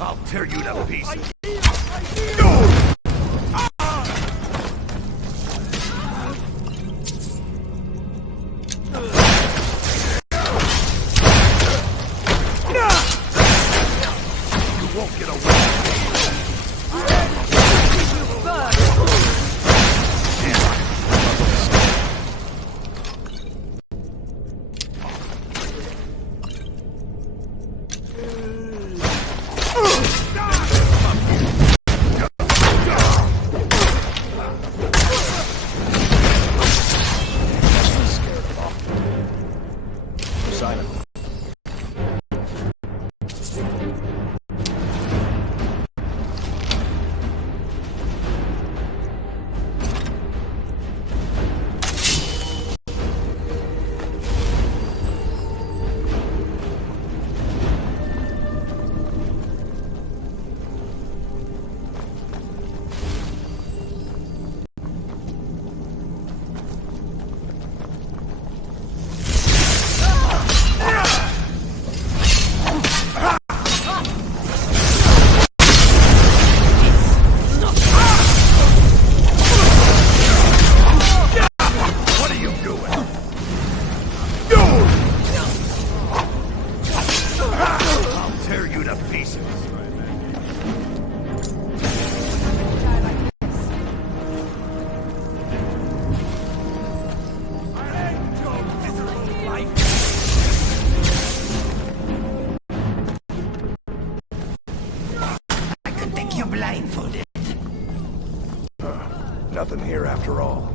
I'll tear you to pieces. You won't get away. Blindfolded. Nothing here after all.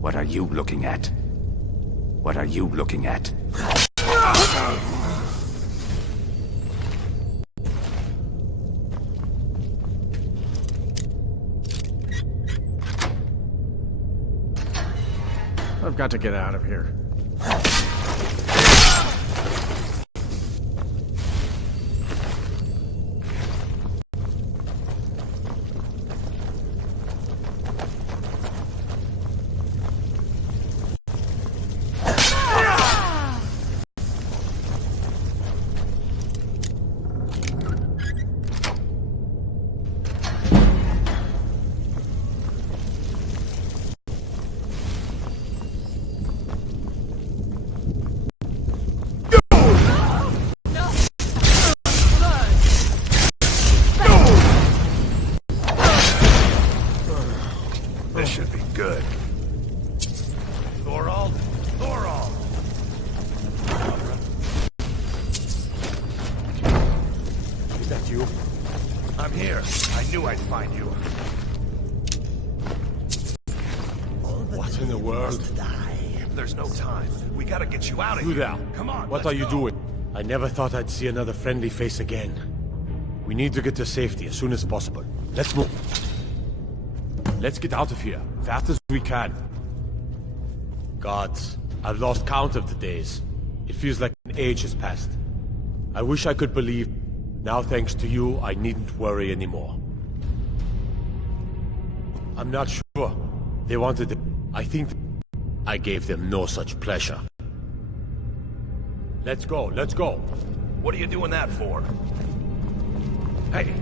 What are you looking at? What are you looking at? I've got to get out of here. This should be good. Thorald? Thorald! Is that you? I'm here. I knew I'd find you. What in the world? There's no time. We gotta get you out of Who here. there? Come on, What let's are you go. doing? I never thought I'd see another friendly face again. We need to get to safety as soon as possible. Let's move. Let's get out of here, fast as we can. Gods, I've lost count of the days. It feels like an age has passed. I wish I could believe. Now, thanks to you, I needn't worry anymore. I'm not sure. They wanted it. I think I gave them no such pleasure. Let's go, let's go. What are you doing that for? Hey,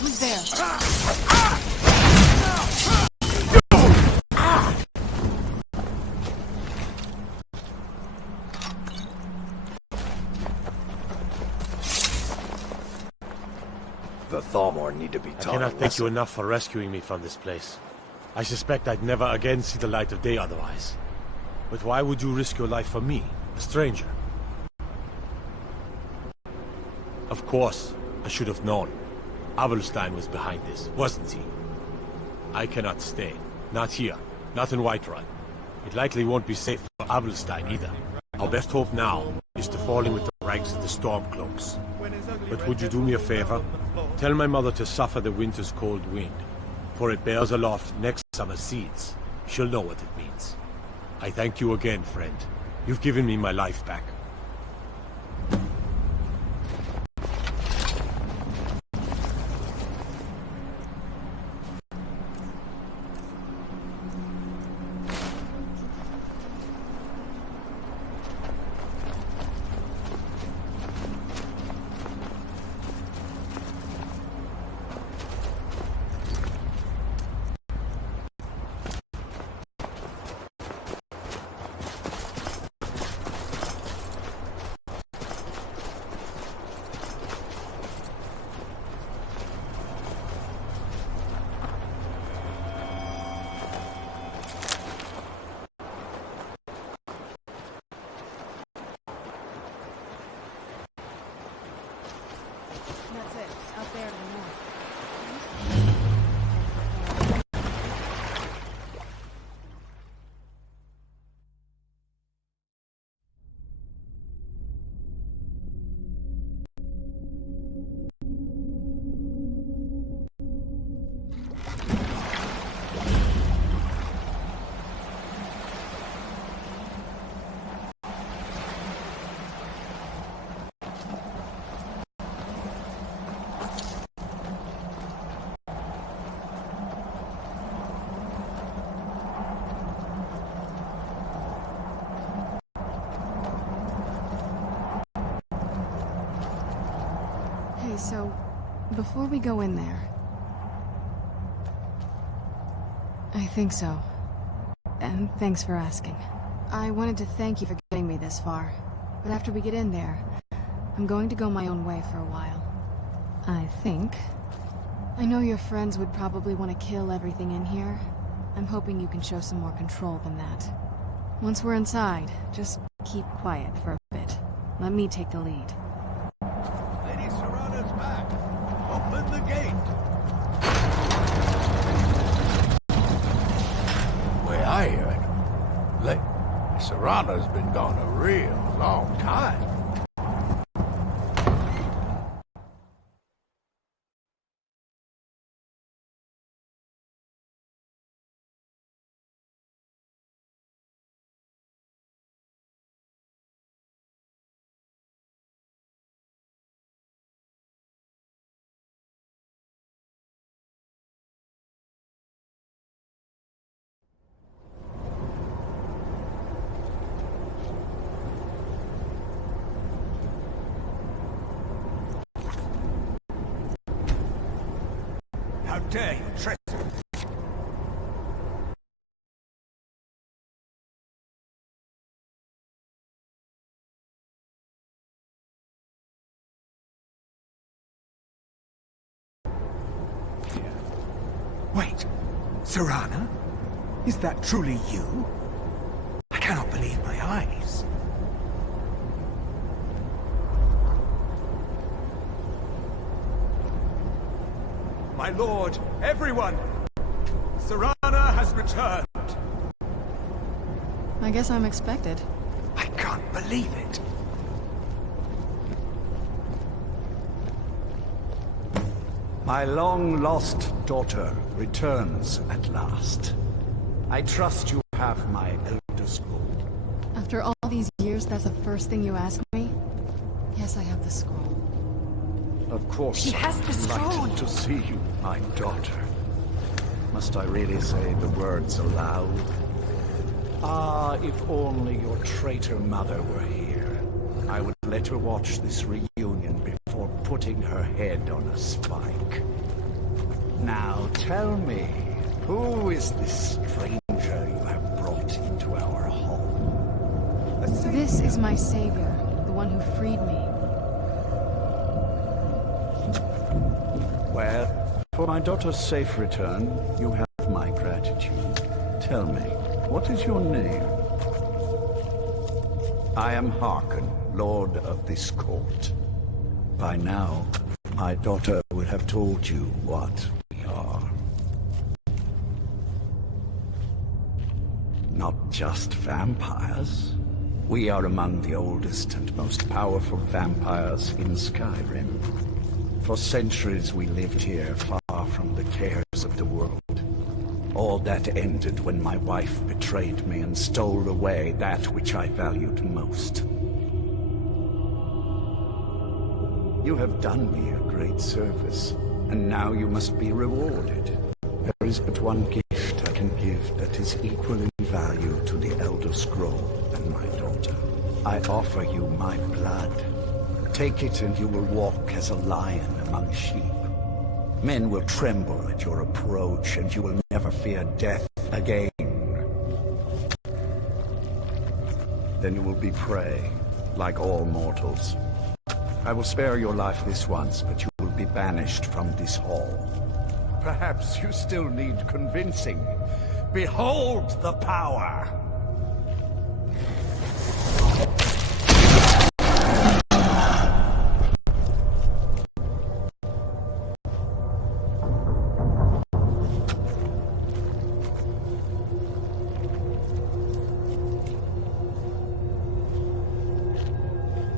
Who's there? the Thalmor need to be I taught. cannot thank you enough for rescuing me from this place. I suspect I'd never again see the light of day otherwise. But why would you risk your life for me, a stranger? Of course, I should have known. Avelstein was behind this, wasn't he? I cannot stay. Not here. Not in Whiterun. It likely won't be safe for Avelstein either. Our best hope now is to fall in with the ranks of the Stormcloaks. But would you do me a favor? Tell my mother to suffer the winter's cold wind, for it bears aloft next summer's seeds. She'll know what it means. I thank you again, friend. You've given me my life back. That's it. Out there to the north. Hey, so, before we go in there... I think so. And thanks for asking. I wanted to thank you for getting me this far. But after we get in there, I'm going to go my own way for a while. I think. I know your friends would probably want to kill everything in here. I'm hoping you can show some more control than that. Once we're inside, just keep quiet for a bit. Let me take the lead. Lady Serrano's back. Open the gate. Way I hear it, Serrano's been gone a real long time. How dare you trespass? Wait, Serana? Is that truly you? I cannot believe my eyes. My lord, everyone! Serana has returned! I guess I'm expected. I can't believe it. My long-lost daughter returns at last. I trust you have my Elder Scroll. After all these years, that's the first thing you ask me? Yes, I have the scroll. Of course, She has the scroll. delighted to see you, my daughter. Must I really say the words aloud? Ah, if only your traitor mother were here. I would let her watch this reunion before putting her head on a spike. Now tell me, who is this stranger you have brought into our home? This is my savior, the one who freed me. Well, for my daughter's safe return, you have my gratitude. Tell me, what is your name? I am Harkon, Lord of this court. By now, my daughter would have told you what we are. Not just vampires. We are among the oldest and most powerful vampires in Skyrim. For centuries we lived here, far from the cares of the world. All that ended when my wife betrayed me and stole away that which I valued most. You have done me a great service, and now you must be rewarded. There is but one gift I can give that is equal in value to the Elder Scroll and my daughter. I offer you my blood. Take it and you will walk as a lion among sheep. Men will tremble at your approach, and you will never fear death again. Then you will be prey, like all mortals. I will spare your life this once, but you will be banished from this hall. Perhaps you still need convincing. Behold the power!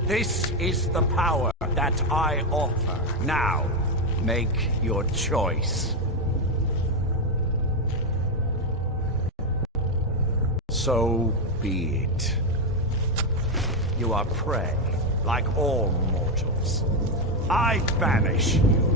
This is the power that I offer. Now, make your choice. So be it. You are prey, like all mortals. I banish you.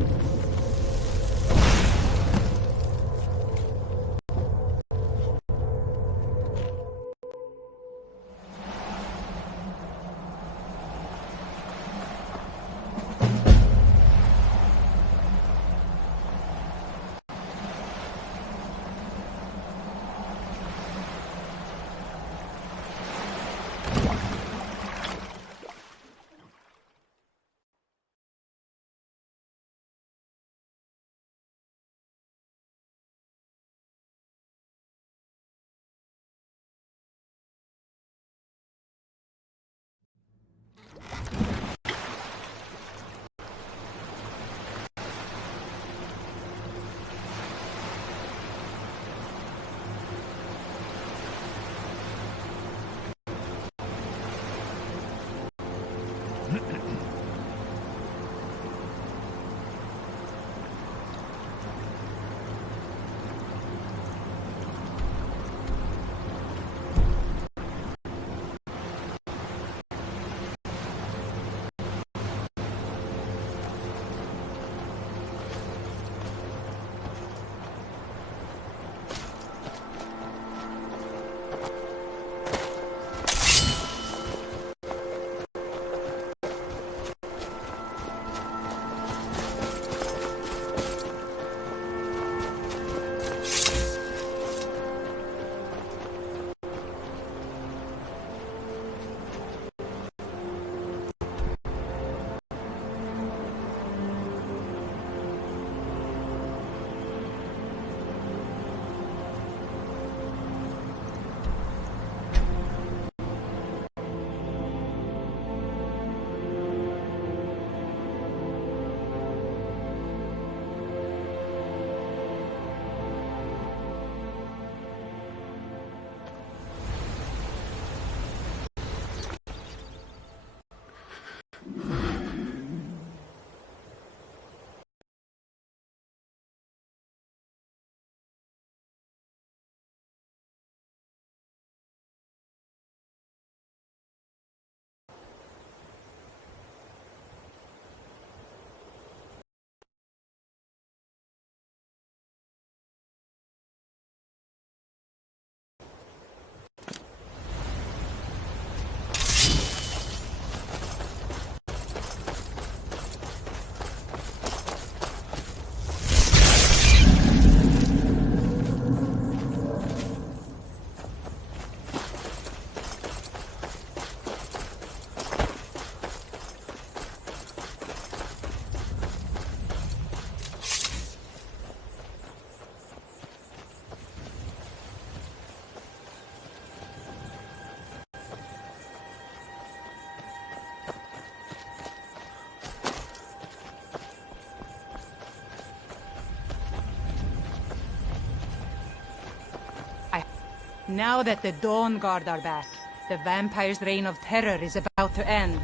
Now that the Dawnguard are back, the vampire's reign of terror is about to end.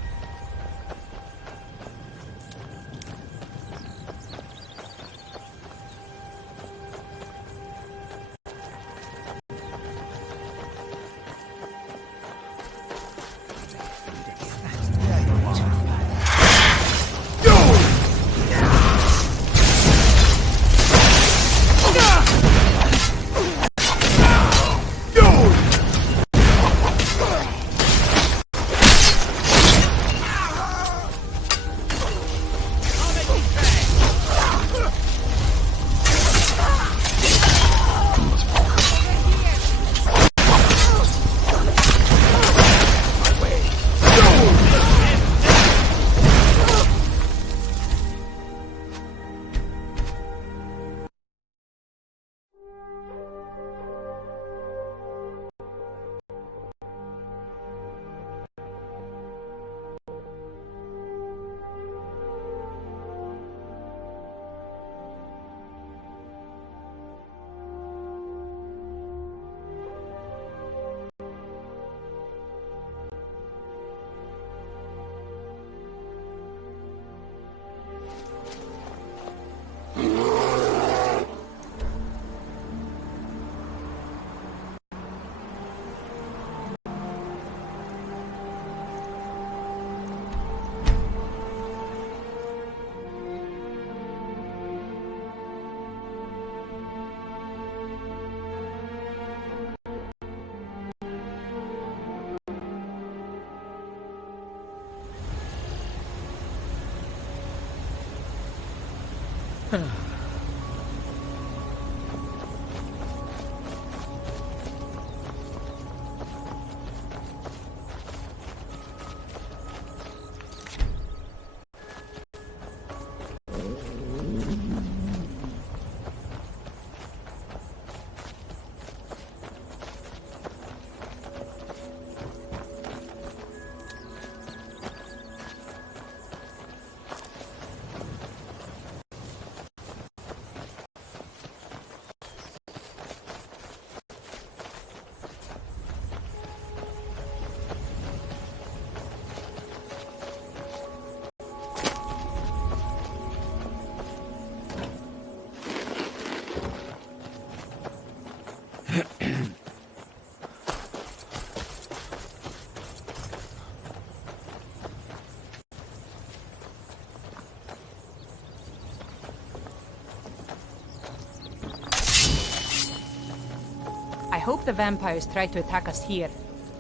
I hope the vampires try to attack us here.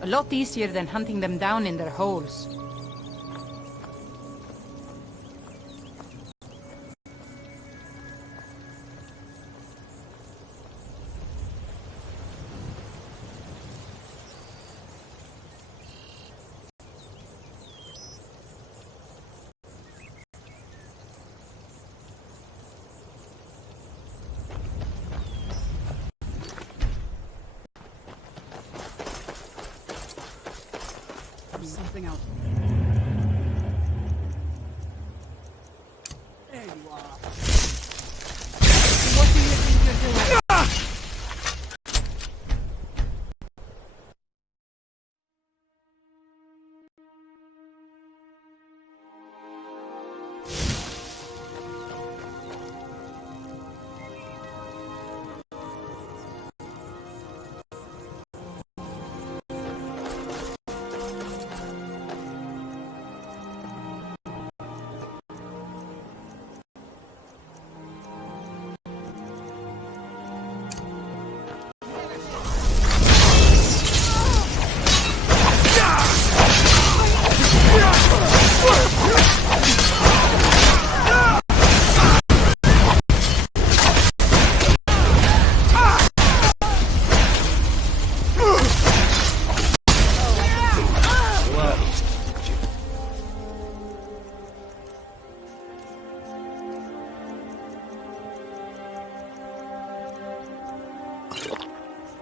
A lot easier than hunting them down in their holes. Something else. There you are. What do you think you're doing?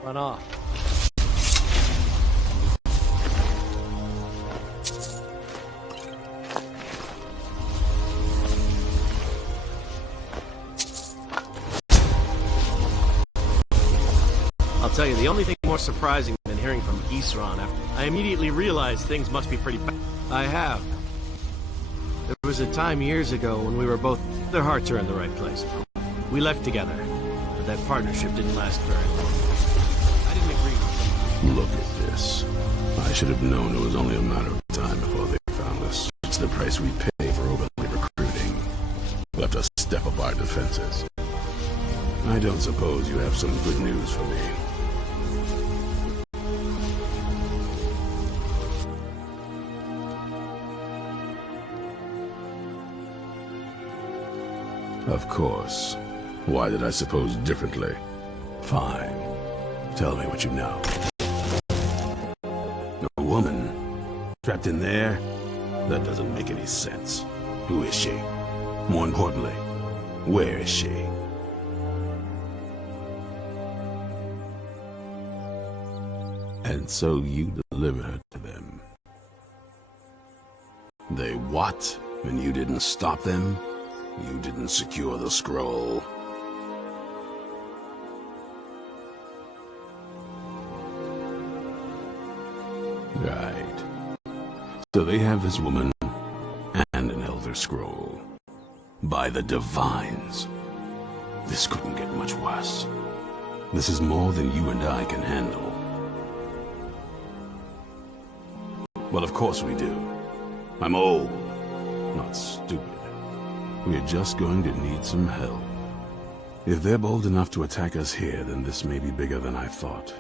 Run off. I'll tell you, the only thing more surprising than hearing from Isran. I immediately realized things must be pretty bad. I have. There was a time years ago when we were both... Their hearts are in the right place. We left together, but that partnership didn't last very long. I didn't agree with them. Look at this. I should have known it was only a matter of time before they found us. It's the price we pay for openly recruiting. We'll have to step up our defenses. I don't suppose you have some good news for me. Of course. Why did I suppose differently? Fine. Tell me what you know. A woman? Trapped in there? That doesn't make any sense. Who is she? More importantly, where is she? And so you delivered her to them. They what? And you didn't stop them? You didn't secure the scroll. Right. So they have this woman and an Elder Scroll. By the Divines. This couldn't get much worse. This is more than you and I can handle. Well, of course we do. I'm old, not stupid. We're just going to need some help. If they're bold enough to attack us here, then this may be bigger than I thought.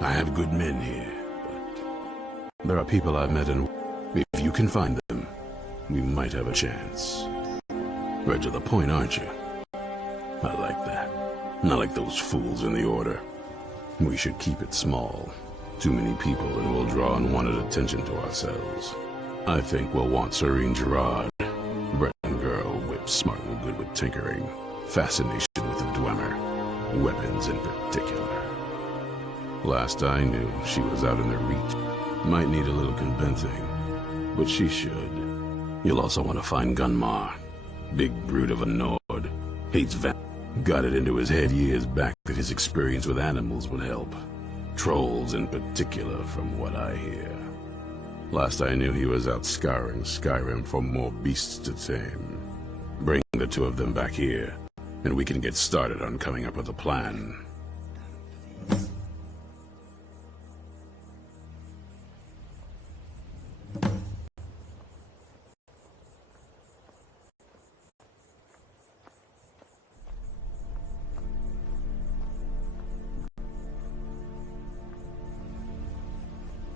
I have good men here, but there are people I've met, and if you can find them, we might have a chance. Right to the point, aren't you? I like that. Not like those fools in the Order. We should keep it small. Too many people, and we'll draw unwanted attention to ourselves. I think we'll want Serene Gerard. Breton girl, whip smart and good with tinkering. Fascination with the Dwemer. Weapons in particular. Last I knew, she was out in the reach. Might need a little convincing, but she should. You'll also want to find Gunmar. Big brute of a Nord. Hates got it into his head years back that his experience with animals would help. Trolls in particular, from what I hear. Last I knew, he was out scouring Skyrim for more beasts to tame. Bring the two of them back here, and we can get started on coming up with a plan.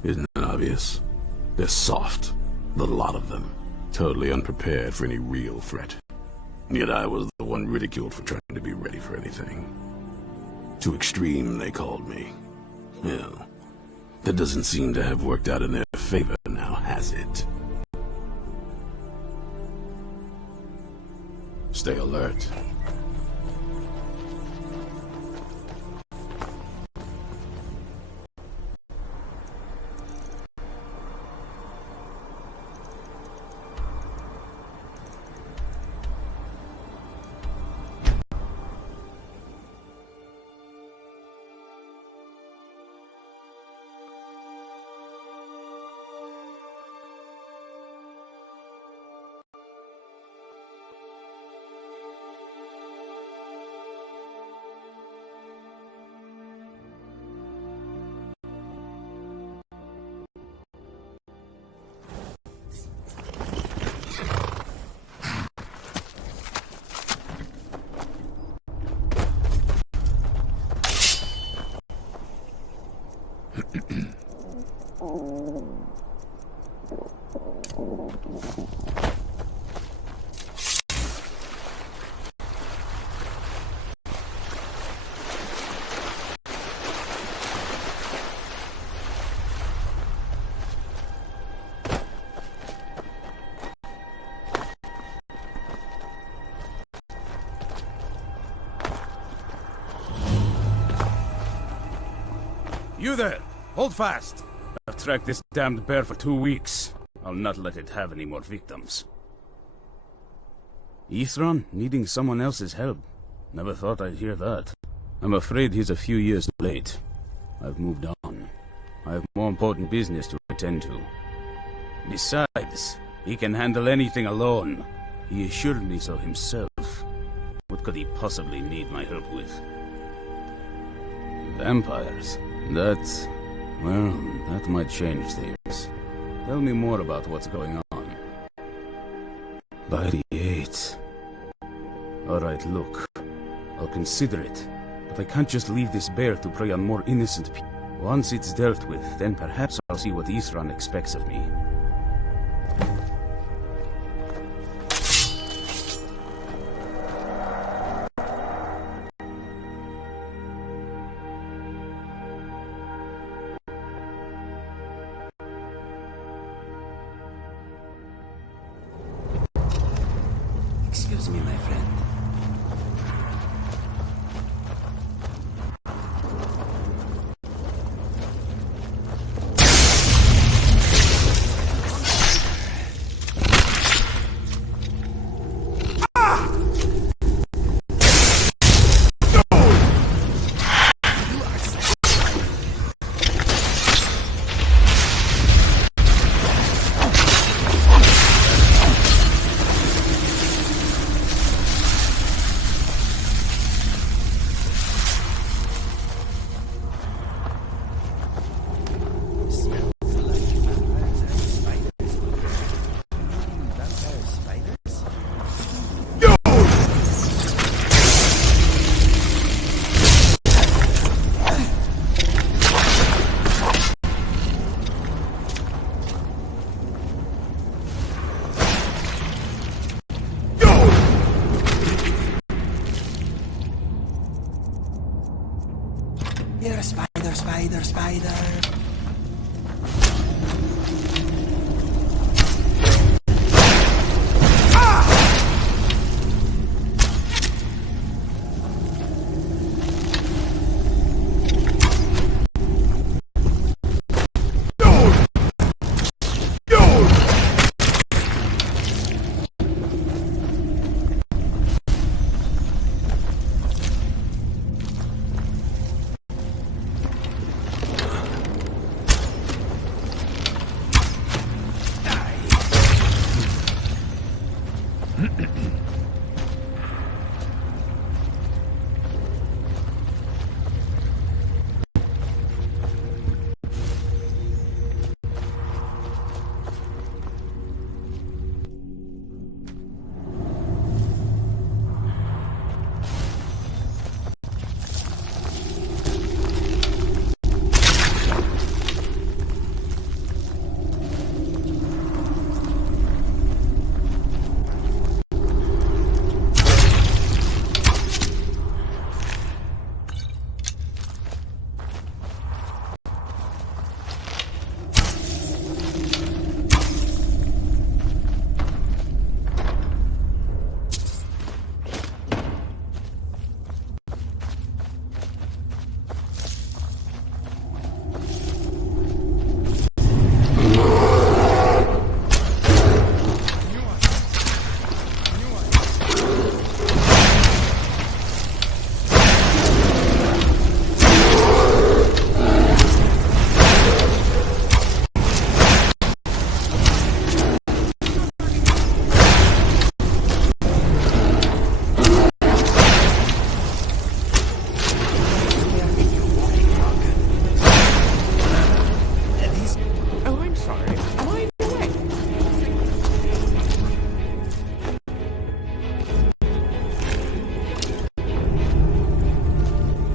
Isn't it obvious? They're soft, the lot of them. Totally unprepared for any real threat. Yet I was the one ridiculed for trying to be ready for anything. Too extreme, they called me. Well, that doesn't seem to have worked out in their favor now, has it? Stay alert. You there! Hold fast! I've tracked this damned bear for 2 weeks. I'll not let it have any more victims. Ithron needing someone else's help. Never thought I'd hear that. I'm afraid he's a few years late. I've moved on. I have more important business to attend to. Besides, he can handle anything alone. He assured me so himself. What could he possibly need my help with? Vampires? That might change things. Tell me more about what's going on. By the 8. Alright, look. I'll consider it. But I can't just leave this bear to prey on more innocent people. Once it's dealt with, then perhaps I'll see what Isran expects of me. Excuse me, my friend. You're a spider, spider, spider.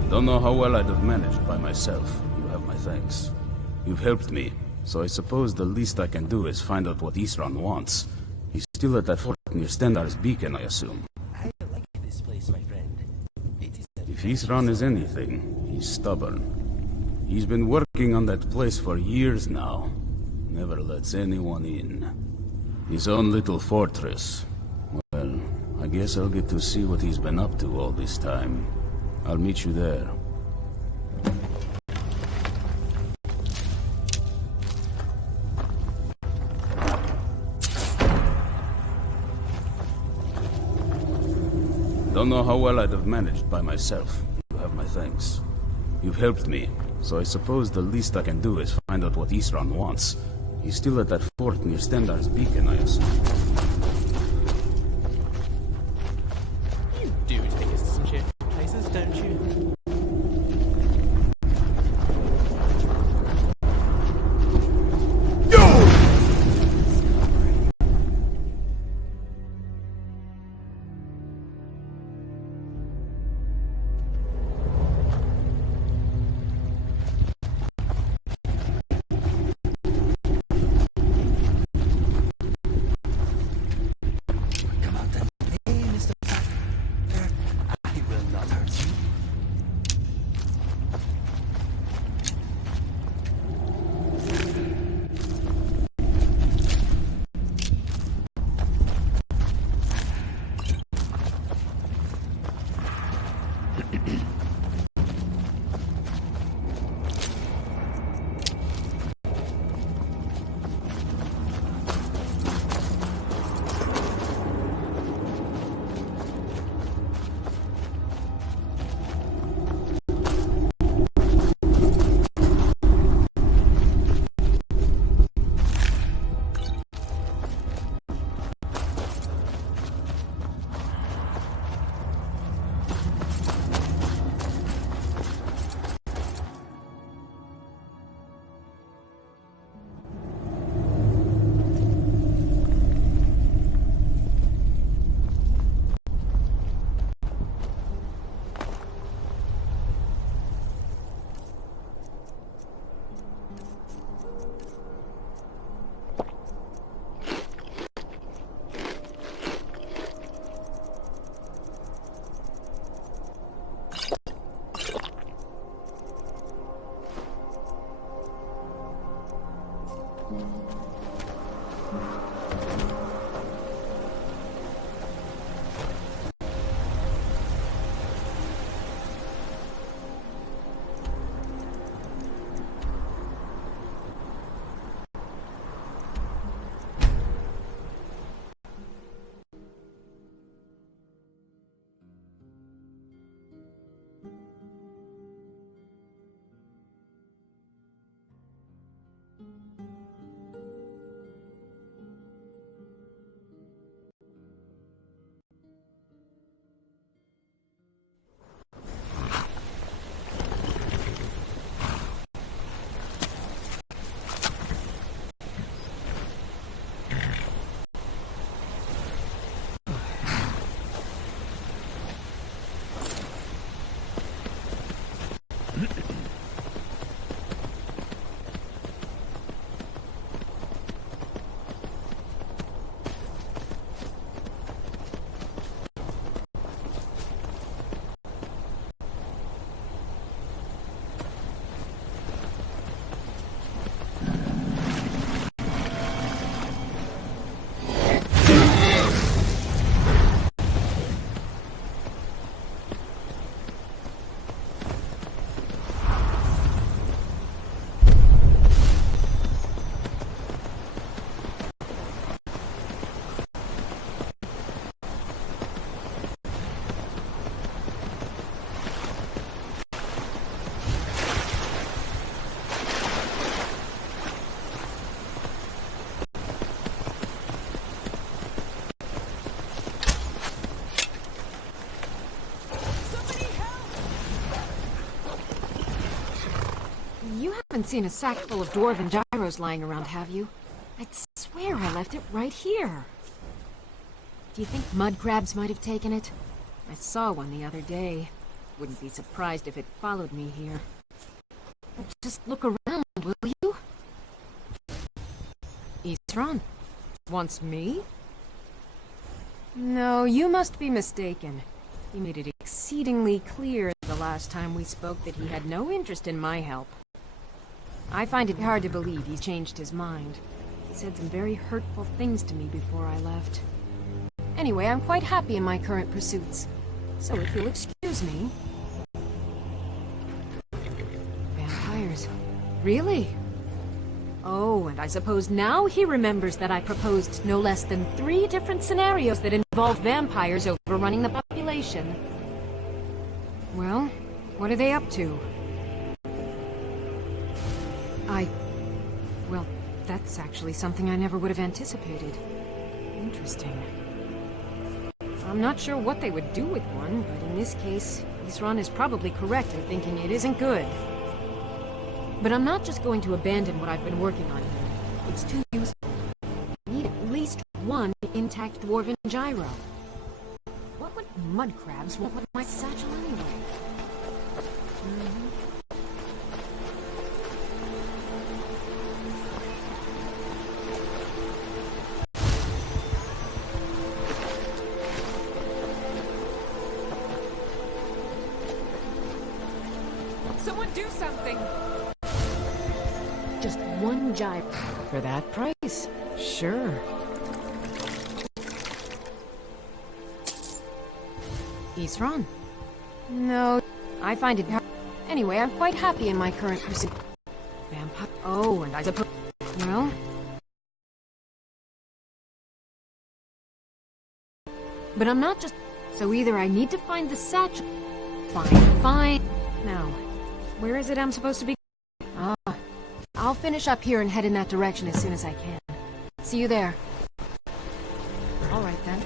Don't know how well I'd have managed by myself. You have my thanks. You've helped me, so I suppose the least I can do is find out what Isran wants. He's still at that fort near Stendar's beacon, I assume. I like this place, my friend. If Isran is anything, he's stubborn. He's been working on that place for years now. Never lets anyone in. His own little fortress. Well, I guess I'll get to see what he's been up to all this time. I'll meet you there. Don't know how well I'd have managed by myself. You have my thanks. You've helped me, So I suppose the least I can do is find out what Isran wants. He's still at that fort near Stendar's beacon, I assume. You do take us to some shit places, don't you? haven't seen a sack full of dwarven gyros lying around, have you? I'd swear I left it right here. Do you think mud crabs might have taken it? I saw one the other day. Wouldn't be surprised if it followed me here. Just look around, will you? Isran? Wants me? No, you must be mistaken. He made it exceedingly clear the last time we spoke that he had no interest in my help. I find it hard to believe he's changed his mind. He said some very hurtful things to me before I left. Anyway, I'm quite happy in my current pursuits. So if you'll excuse me... Vampires. Really? Oh, and I suppose now he remembers that I proposed no less than 3 different scenarios that involved vampires overrunning the population. Well, what are they up to? It's actually something I never would have anticipated. Interesting. I'm not sure what they would do with one, but in this case, Isran is probably correct in thinking it isn't good. But I'm not just going to abandon what I've been working on here. It's too useful. I need at least one intact dwarven gyro. What would mud crabs want with my satchel anyway? Someone do something! Just one gyro for that price? Sure. Isran? No, I find it hard. Anyway, I'm quite happy in my current pursuit. Vampire. Oh, and I suppose. Well. But I'm not just. So either I need to find the satchel. Fine. Now, where is it I'm supposed to be? I'll finish up here and head in that direction as soon as I can. See you there. All right then.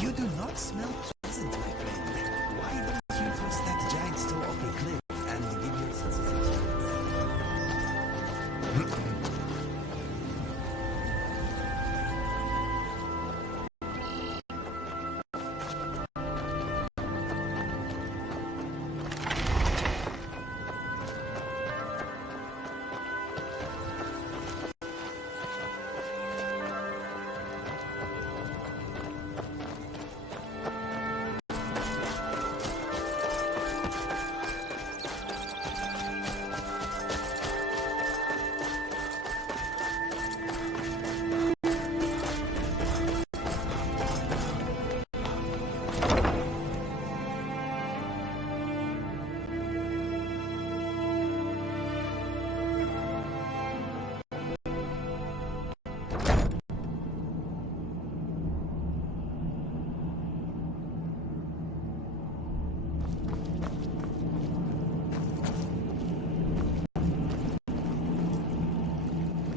You do not smell pleasant, my friend. Why don't you trust that giant store up the cliff and give your senses a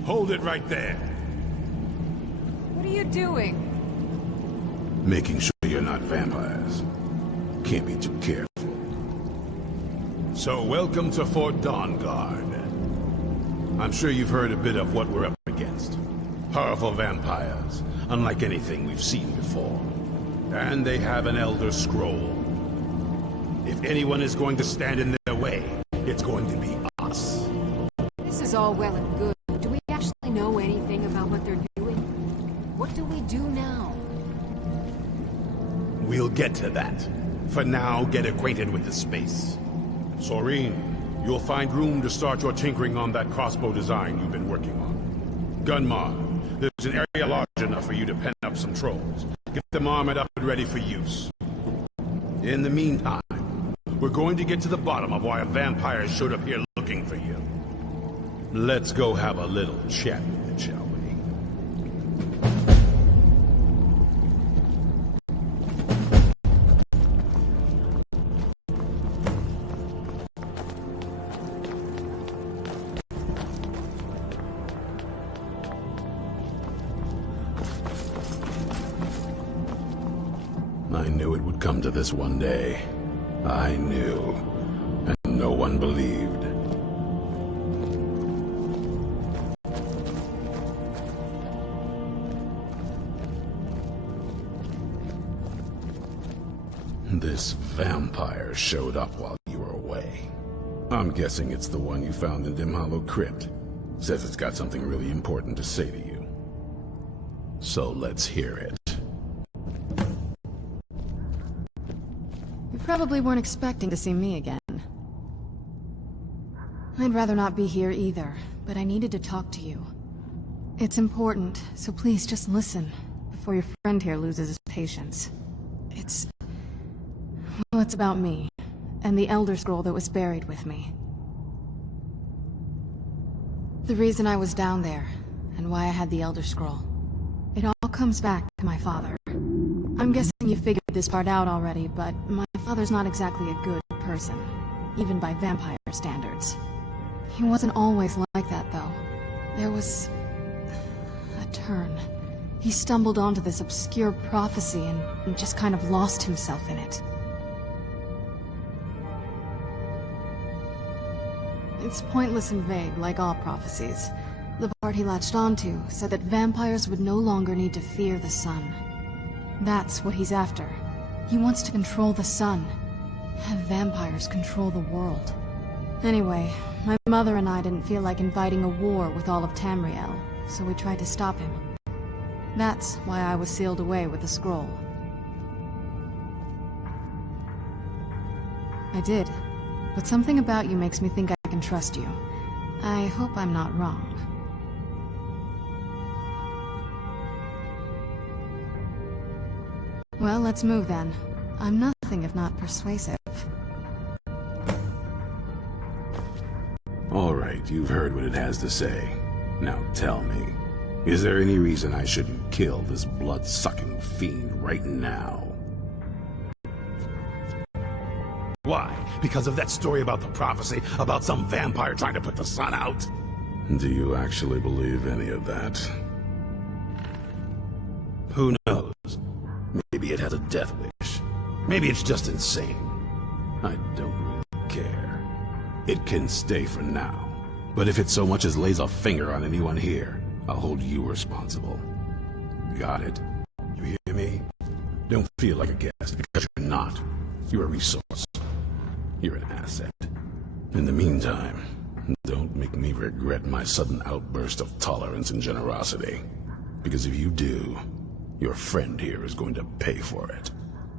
Hold it right there. What are you doing? Making sure you're not vampires. Can't be too careful. So welcome to Fort Dawnguard. I'm sure you've heard a bit of what we're up against. Powerful vampires, unlike anything we've seen before. And they have an Elder Scroll. If anyone is going to stand in their way, it's going to be us. This is all well and good. Do we actually know anything about what they're doing? What do we do now? We'll get to that. For now, get acquainted with the space. Soreen, you'll find room to start your tinkering on that crossbow design you've been working on. Gunmar, there's an area large enough for you to pen up some trolls. Get them armored up and ready for use. In the meantime, we're going to get to the bottom of why a vampire showed up here looking for you. Let's go have a little chat with it, shall we? I knew it would come to this one day. I knew. And no one believed. This vampire showed up while you were away. I'm guessing it's the one you found in Dim Hollow Crypt. Says it's got something really important to say to you. So let's hear it. You probably weren't expecting to see me again. I'd rather not be here either, but I needed to talk to you. It's important, so please just listen, before your friend here loses his patience. Well, it's about me, and the Elder Scroll that was buried with me. The reason I was down there, and why I had the Elder Scroll. It all comes back to my father. I'm guessing you figured this part out already, but my father's not exactly a good person, even by vampire standards. He wasn't always like that, though. There was a turn. He stumbled onto this obscure prophecy and just kind of lost himself in it. It's pointless and vague, like all prophecies. The part he latched onto said that vampires would no longer need to fear the sun. That's what he's after. He wants to control the sun. Have vampires control the world. Anyway, my mother and I didn't feel like inviting a war with all of Tamriel, so we tried to stop him. That's why I was sealed away with the scroll. I did, but something about you makes me think I can trust you. I hope I'm not wrong. Well, let's move then. I'm nothing if not persuasive. All right, you've heard what it has to say. Now tell me, is there any reason I shouldn't kill this blood-sucking fiend right now? Why? Because of that story about the prophecy, about some vampire trying to put the sun out? Do you actually believe any of that? Who knows? Maybe it has a death wish. Maybe it's just insane. I don't really care. It can stay for now. But if it so much as lays a finger on anyone here, I'll hold you responsible. Got it? You hear me? Don't feel like a guest, because you're not. You're a resource. You're an asset. In the meantime, don't make me regret my sudden outburst of tolerance and generosity. Because if you do, your friend here is going to pay for it.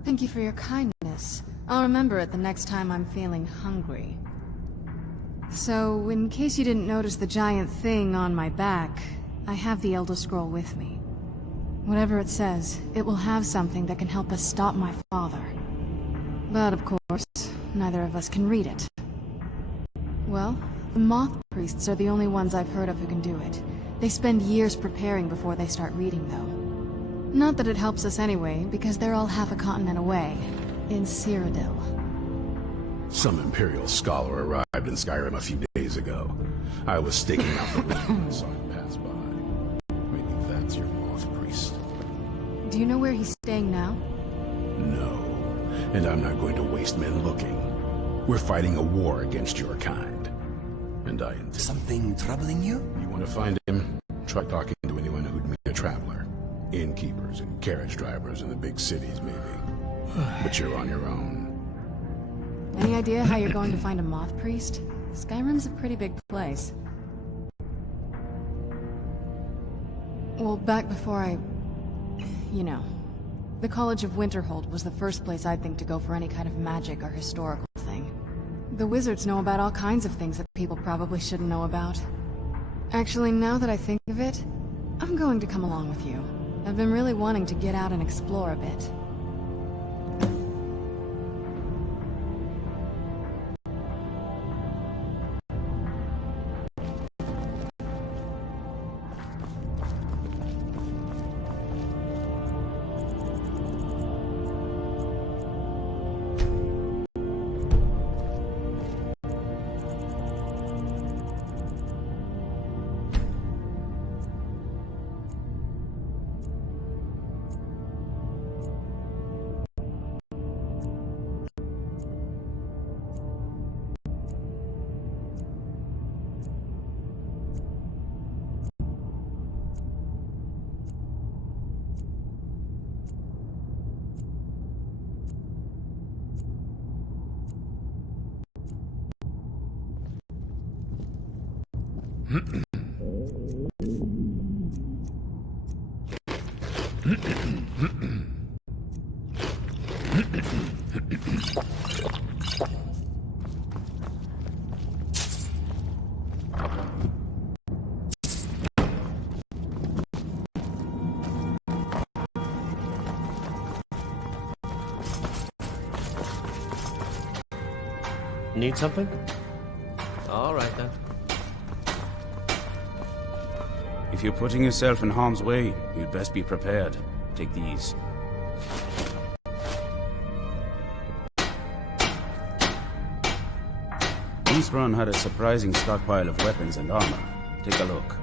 Thank you for your kindness. I'll remember it the next time I'm feeling hungry. So, in case you didn't notice the giant thing on my back, I have the Elder Scroll with me. Whatever it says, it will have something that can help us stop my father. But of course, neither of us can read it. Well, the Moth Priests are the only ones I've heard of who can do it. They spend years preparing before they start reading, though. Not that it helps us anyway, because they're all half a continent away, in Cyrodiil. Some Imperial scholar arrived in Skyrim a few days ago. I was staking out the route when I saw him pass by. Do you know where he's staying now? No, and I'm not going to waste men looking. We're fighting a war against your kind. And I intend... Something troubling you? You want to find him? Try talking to anyone who'd meet a traveler. Innkeepers and carriage drivers in the big cities, maybe. But you're on your own. Any idea how you're going to find a moth priest? Skyrim's a pretty big place. Well, back before I... you know. The College of Winterhold was the first place I'd think to go for any kind of magic or historical thing. The wizards know about all kinds of things that people probably shouldn't know about. Actually, now that I think of it, I'm going to come along with you. I've been really wanting to get out and explore a bit. Need something? All right, then. If you're putting yourself in harm's way, you'd best be prepared. Take these. Eastrun had a surprising stockpile of weapons and armor. Take a look.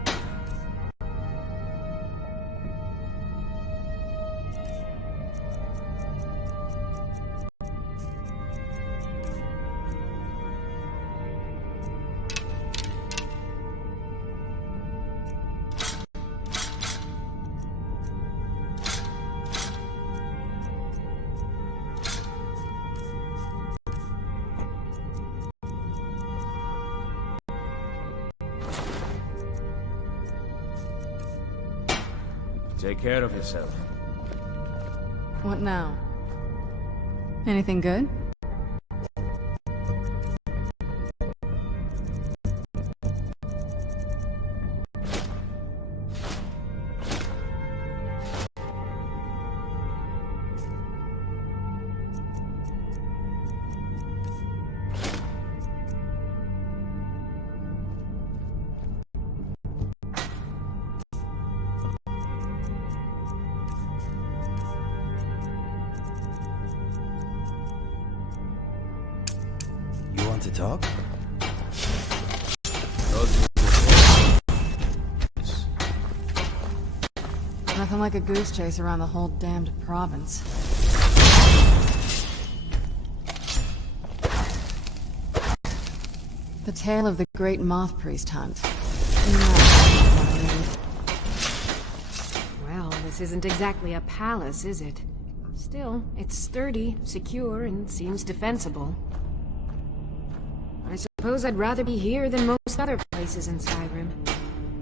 Take care of yourself. What now? Anything good? To talk? Nothing like a goose chase around the whole damned province. The tale of the great moth priest hunt. Well, this isn't exactly a palace, is it? Still, it's sturdy, secure, and seems defensible. I suppose I'd rather be here than most other places in Skyrim.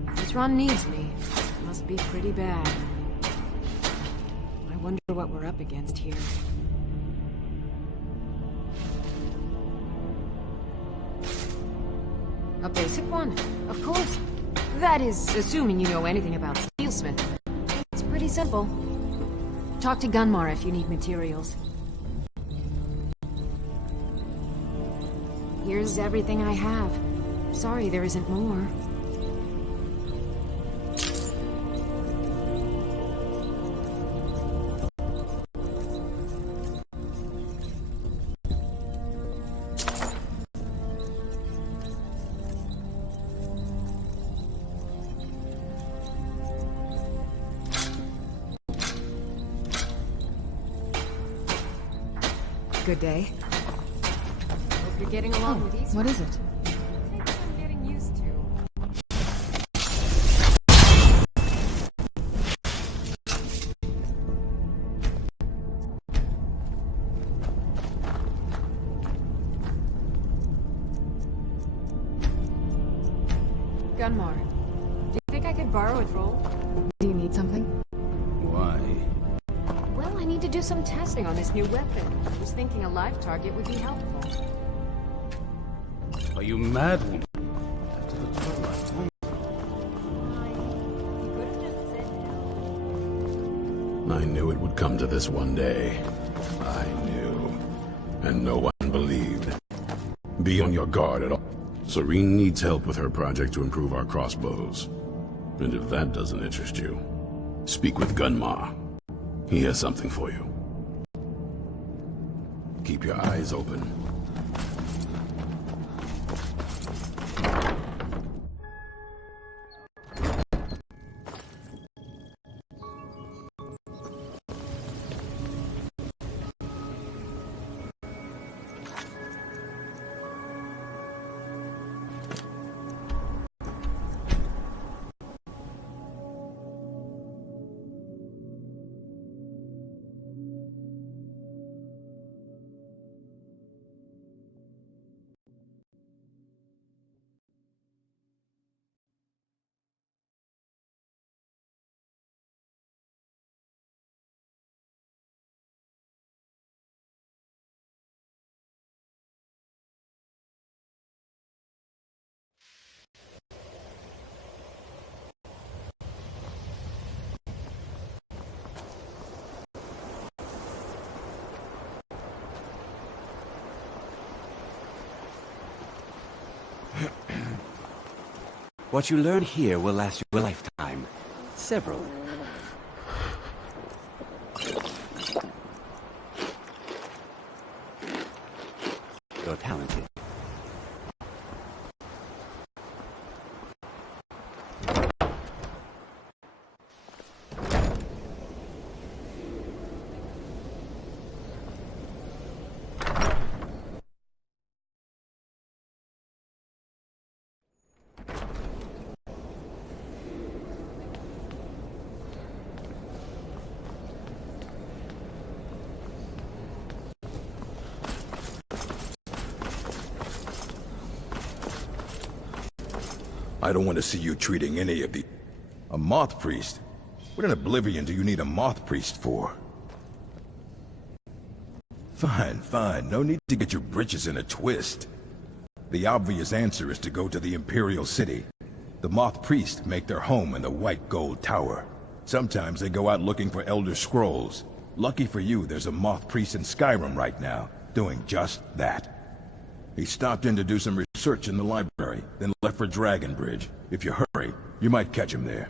If Isran needs me, it must be pretty bad. I wonder what we're up against here. A basic one, of course. That is, assuming you know anything about steelsmith. It's pretty simple. Talk to Gunmar if you need materials. Here's everything I have. Sorry there isn't more. Good day. Hope you're getting along with these. What is it? Takes some getting used to. Gunmar, do you think I could borrow a troll? Do you need something? Why? Well, I need to do some testing on this new weapon. I was thinking a live target would be helpful. Are you mad, woman? After the troll I told I knew it would come to this one day. I knew. And no one believed. Be on your guard at all. Serene needs help with her project to improve our crossbows. And if that doesn't interest you, speak with Gunmar. He has something for you. Keep your eyes open. What you learn here will last you a lifetime. Several. You're talented. I don't want to see you treating any of the... A moth priest? What in oblivion do you need a moth priest for? Fine, fine. No need to get your britches in a twist. The obvious answer is to go to the Imperial City. The moth priests make their home in the White Gold Tower. Sometimes they go out looking for Elder Scrolls. Lucky for you, there's a moth priest in Skyrim right now, doing just that. He stopped in to do some research in the library, then left for Dragonbridge. If you hurry, you might catch him there.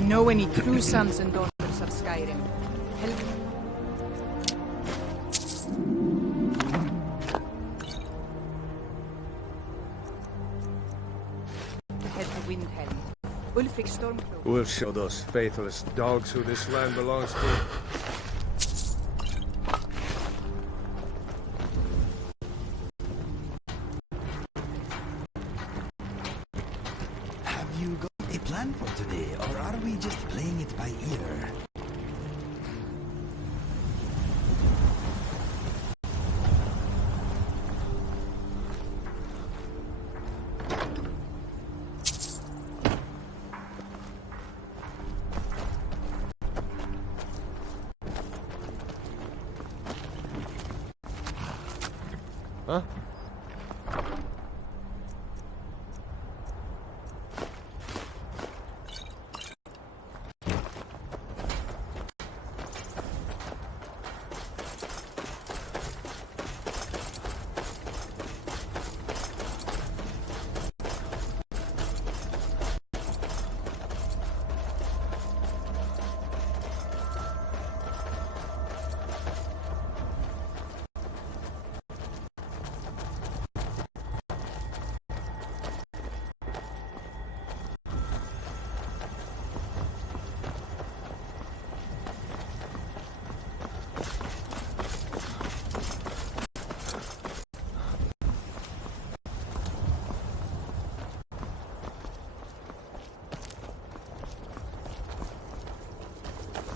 you know any true sons and daughters of Skyrim, help me. Head to Windhelm. Ulfric Stormcloak. We'll show those faithless dogs who this land belongs to. Have you got a plan for today, or are we just playing it by ear? Huh?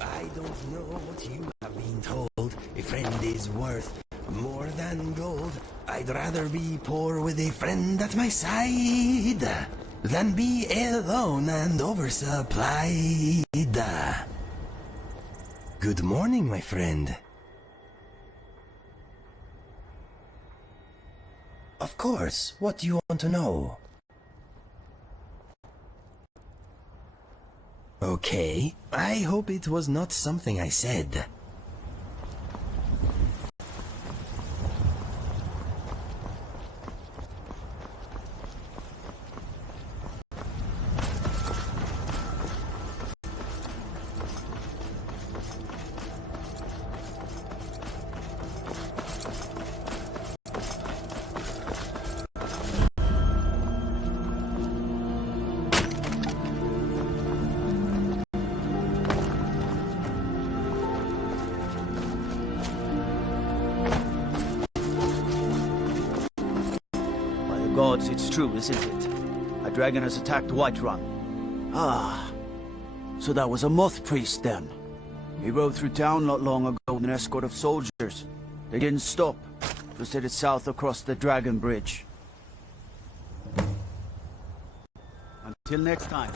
I don't know what you have been told. A friend is worth more than gold. I'd rather be poor with a friend at my side than be alone and oversupplied. Good morning, my friend. Of course. What do you want to know? Okay. I hope it was not something I said. Gods, it's true, isn't it? A dragon has attacked Whiterun. Ah, so that was a moth priest then. He rode through town not long ago with an escort of soldiers. They didn't stop, just headed south across the Dragon Bridge. Until next time.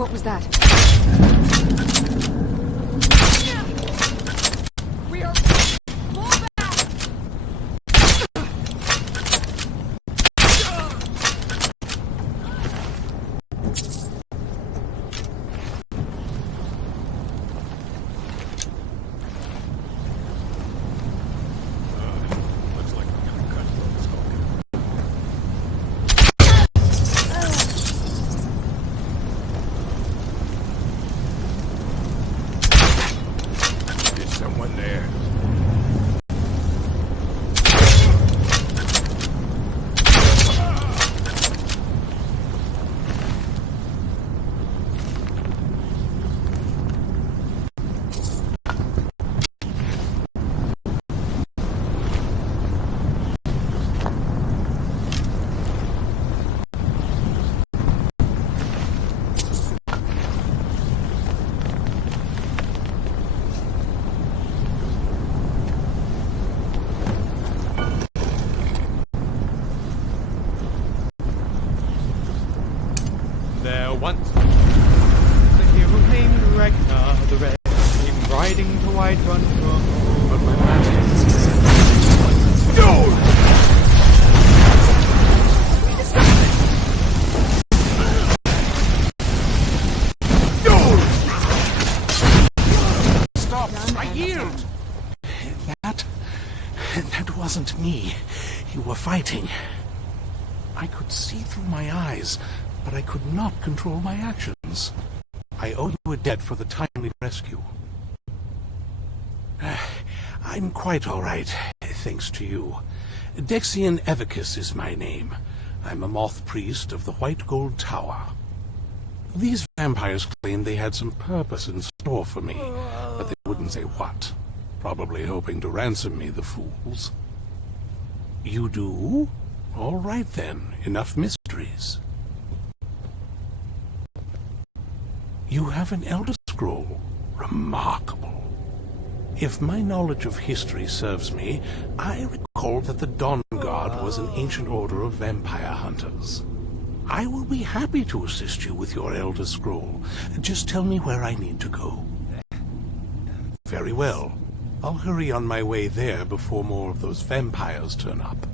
What was that? We are... Pull back! Looks like we're gonna cut through this smoking. There's someone there. There once was a hero named Ragnar the Red, came riding to Whiterun from but my magic. No! Stop! I yield! That wasn't me. You were fighting. I could see through my eyes, but I could not control my actions. I owe you a debt for the timely rescue. I'm quite all right, thanks to you. Dexian Evicus is my name. I'm a moth priest of the White Gold Tower. These vampires claimed they had some purpose in store for me, but they wouldn't say what. Probably hoping to ransom me, the fools. You do? All right then, enough mysteries. You have an Elder Scroll. Remarkable. If my knowledge of history serves me, I recall that the Dawnguard was an ancient order of vampire hunters. I will be happy to assist you with your Elder Scroll. Just tell me where I need to go. Very well. I'll hurry on my way there before more of those vampires turn up.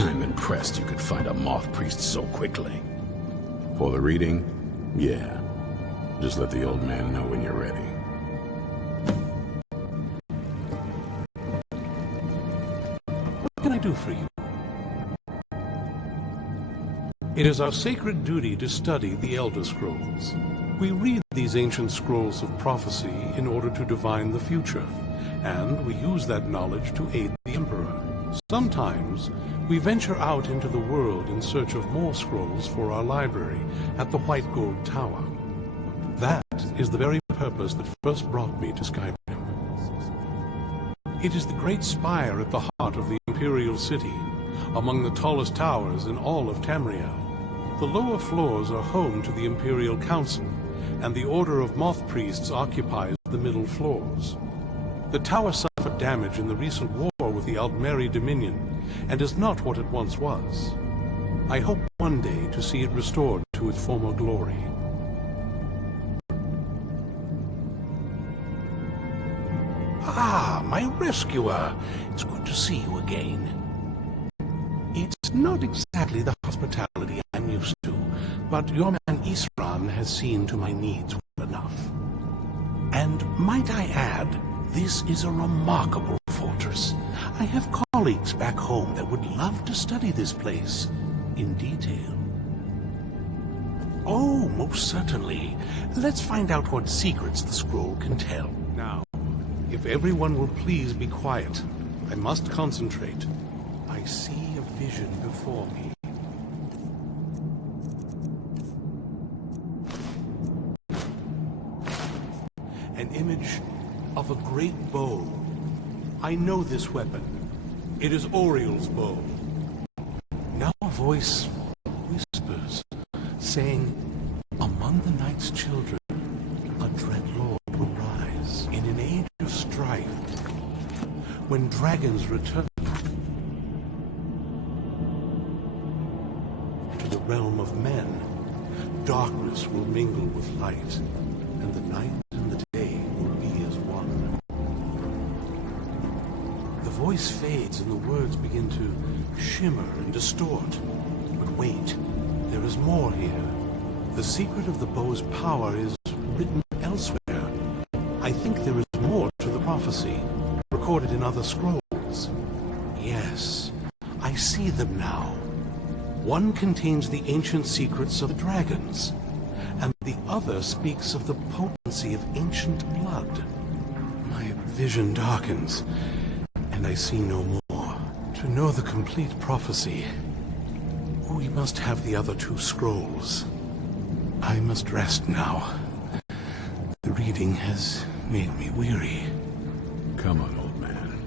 I'm impressed you could find a moth priest so quickly. For the reading, yeah, Just let the old man know when you're ready. What can I do for you? It is our sacred duty to study the Elder Scrolls. We read these ancient scrolls of prophecy in order to divine the future, and we use that knowledge to aid the Emperor. Sometimes, we venture out into the world in search of more scrolls for our library at the White Gold Tower. That is the very purpose that first brought me to Skyrim. It is the great spire at the heart of the Imperial City, among the tallest towers in all of Tamriel. The lower floors are home to the Imperial Council, and the Order of Moth Priests occupies the middle floors. The tower suffered damage in the recent war with the Aldmeri Dominion, and is not what it once was. I hope one day to see it restored to its former glory. Ah, my rescuer! It's good to see you again. It's not exactly the hospitality I'm used to, but your man Isran has seen to my needs well enough. And might I add, this is a remarkable fortress. I have colleagues back home that would love to study this place in detail. Oh, most certainly. Let's find out what secrets the scroll can tell. Now, if everyone will please be quiet, I must concentrate. I see a vision before me. An image of a great bow. I know this weapon. It is Oriel's bow. Now a voice whispers, saying, among the night's children, a dread lord will rise in an age of strife. When dragons return to the realm of men, darkness will mingle with light, and the night and the day will be as one. The voice fades and the words begin to shimmer and distort. But wait, there is more here. The secret of the bow's power is written elsewhere. I think there is more to the prophecy, recorded in other scrolls. Yes, I see them now. One contains the ancient secrets of the dragons, and the other speaks of the potency of ancient blood. My vision darkens, and I see no more. To know the complete prophecy, we must have the other two scrolls. I must rest now. The reading has made me weary. Come on, old man.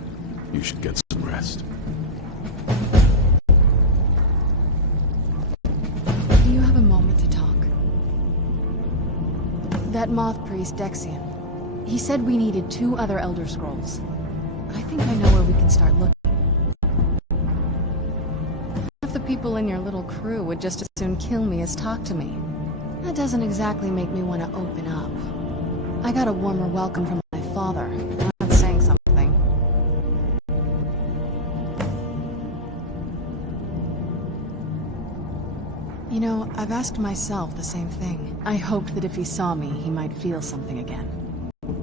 You should get some rest. Do you have a moment to talk? That moth priest, Dexian. He said we needed 2 other Elder Scrolls. I think I know where we can start looking. Half the people in your little crew would just as soon kill me as talk to me. That doesn't exactly make me want to open up. I got a warmer welcome from my father. That's saying something. You know, I've asked myself the same thing. I hoped that if he saw me, he might feel something again.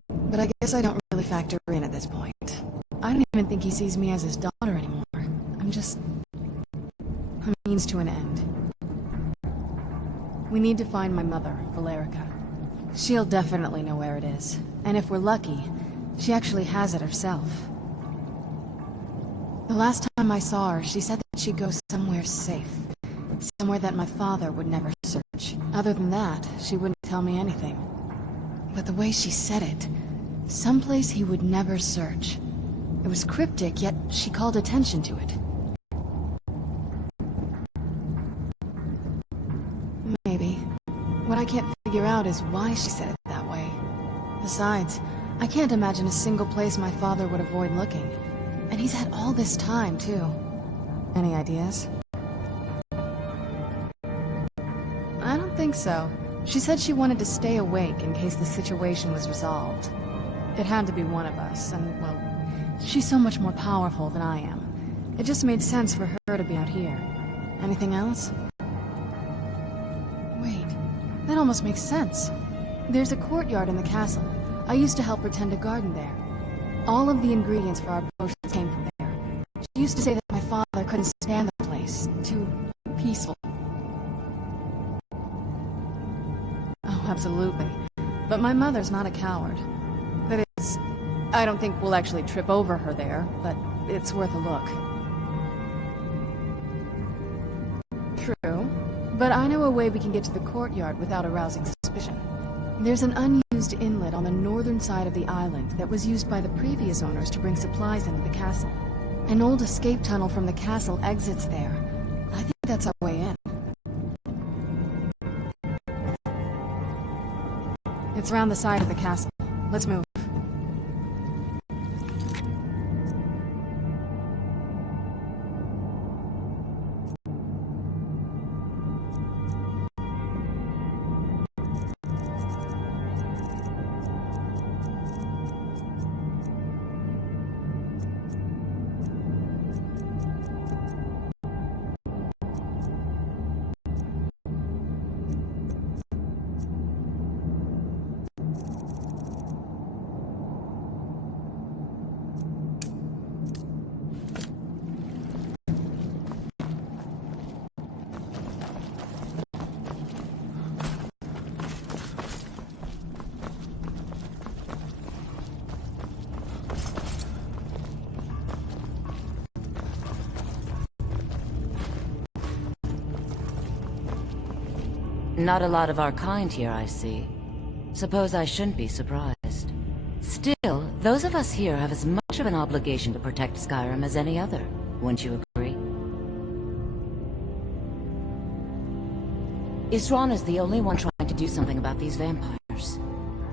But I guess I don't really factor in at this point. I don't even think he sees me as his daughter anymore. I'm just a means to an end. We need to find my mother, Valerica. She'll definitely know where it is. And if we're lucky, she actually has it herself. The last time I saw her, she said that she'd go somewhere safe. Somewhere that my father would never search. Other than that, she wouldn't tell me anything. But the way she said it, someplace he would never search. It was cryptic, yet she called attention to it. Maybe. What I can't figure out is why she said it that way. Besides, I can't imagine a single place my father would avoid looking. And he's had all this time, too. Any ideas? I don't think so. She said she wanted to stay awake in case the situation was resolved. It had to be one of us, and, well, she's so much more powerful than I am. It just made sense for her to be out here. Anything else? Wait, that almost makes sense. There's a courtyard in the castle. I used to help her tend a garden there. All of the ingredients for our potions came from there. She used to say that my father couldn't stand the place. Too peaceful. Oh, absolutely. But my mother's not a coward. That is, I don't think we'll actually trip over her there, but it's worth a look. True. But I know a way we can get to the courtyard without arousing suspicion. There's an unused inlet on the northern side of the island that was used by the previous owners to bring supplies into the castle. An old escape tunnel from the castle exits there. I think that's our way in. It's around the side of the castle. Let's move. Not a lot of our kind here, I see. Suppose I shouldn't be surprised. Still, those of us here have as much of an obligation to protect Skyrim as any other. Wouldn't you agree? Isran is the only one trying to do something about these vampires.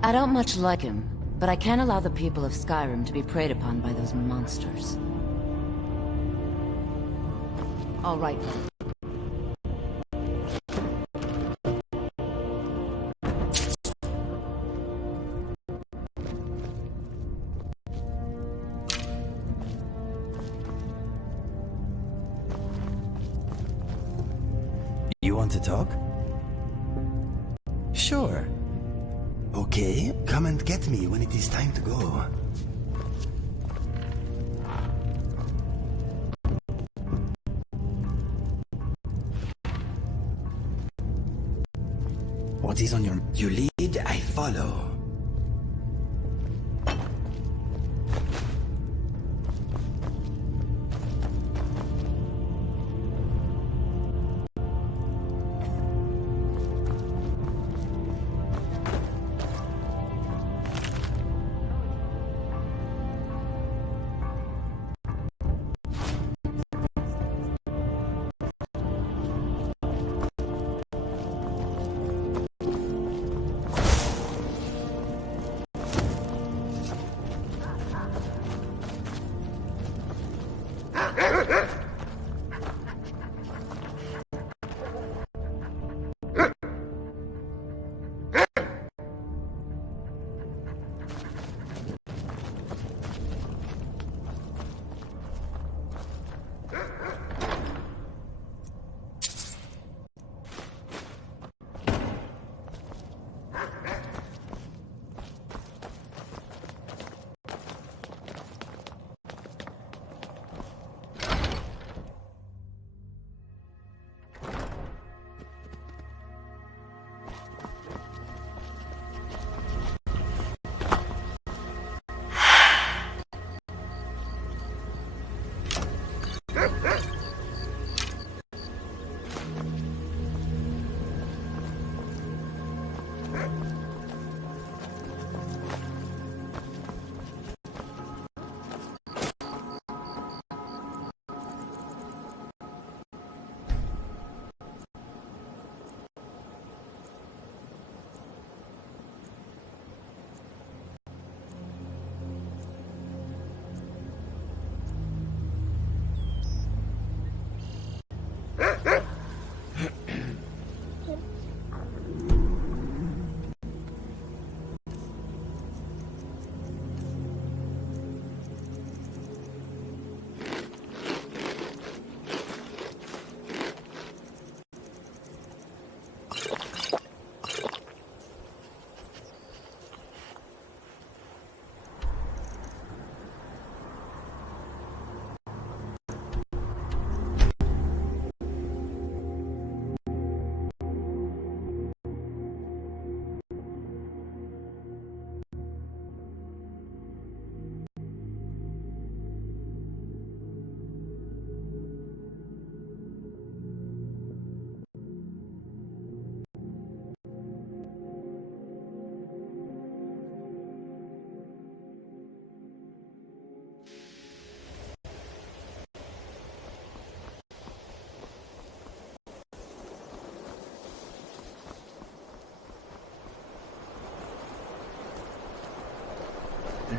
I don't much like him, but I can't allow the people of Skyrim to be preyed upon by those monsters. All right, then. You want to talk? Sure. Okay, come and get me when it is time to go. What is on your... You lead, I follow.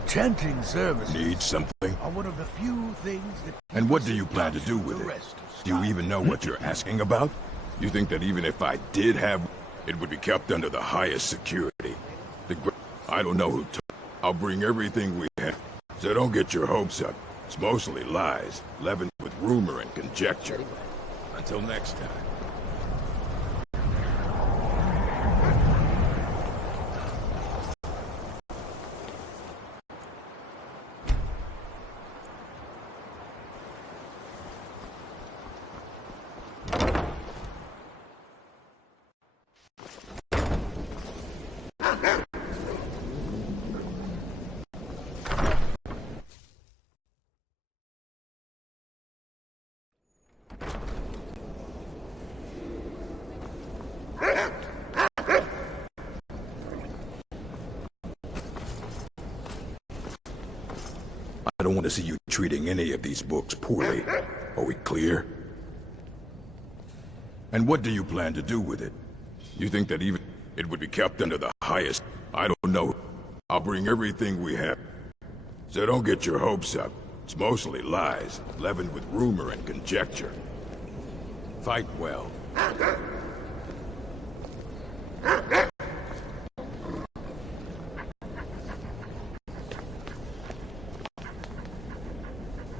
Enchanting services Need something? are one of the few things that... And what do you plan to do with it? Do you even know what you're asking about? You think that even if I did have, it would be kept under the highest security? I don't know who took. I'll bring everything we have. So don't get your hopes up. It's mostly lies, leavened with rumor and conjecture. Until next time. I don't want to see you treating any of these books poorly. Are we clear? And what do you plan to do with it? You think that even it would be kept under the highest... I don't know. I'll bring everything we have. So don't get your hopes up. It's mostly lies, leavened with rumor and conjecture. Fight well.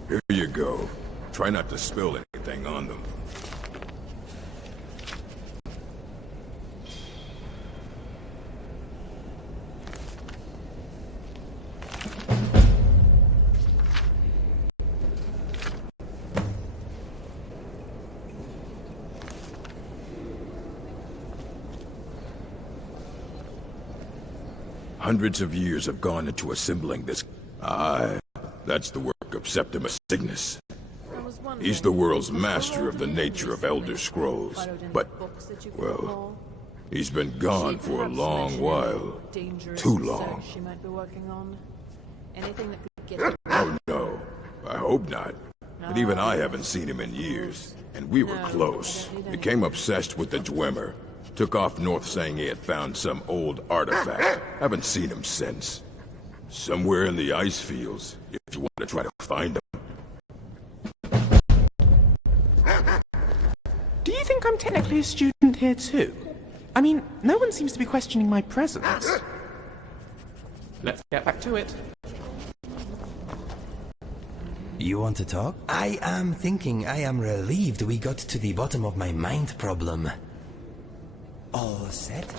Here you go. Try not to spill anything on them. Hundreds of years have gone into assembling this. That's the work of Septimus Cygnus. He's the world's master of the nature of Elder Scrolls. But, well, he's been gone for a long while. Too long. Oh no, I hope not. But even I haven't seen him in years. And we were close. Became obsessed with the Dwemer. Took off north saying he had found some old artifact. Haven't seen him since. Somewhere in the ice fields, if you want to try to find him. Do you think I'm technically a student here too? I mean, no one seems to be questioning my presence. Let's get back to it. You want to talk? I am relieved we got to the bottom of my mind problem. All set?